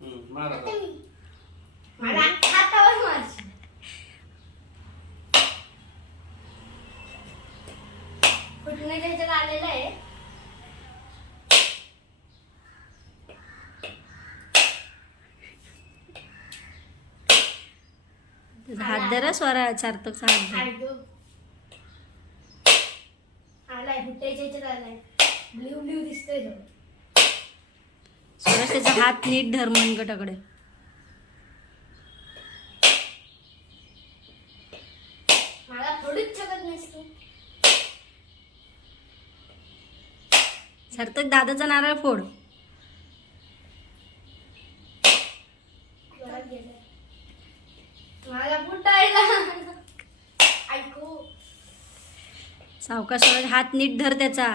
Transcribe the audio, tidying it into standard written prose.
मारा मला हातावर मारशील. फुटण्याच्या ह्याच्यात आलेलं आहे. हात जरा स्वरा सार्थकचा हात धर. आयगो. आलाय फुटायच्या ह्याच्यात आलाय. ब्ल्यू ब्ल्यू दिसतोय तो. स्वराज त्याचा हात नीट धर मनगटाकडे. मला थोडीच शकत नसतो. सार्थक दादाचा नारळ फोड. परत गेलं. मला फुटायला. ऐकू. सावकाश स्वराज हात नीट धर त्याचा.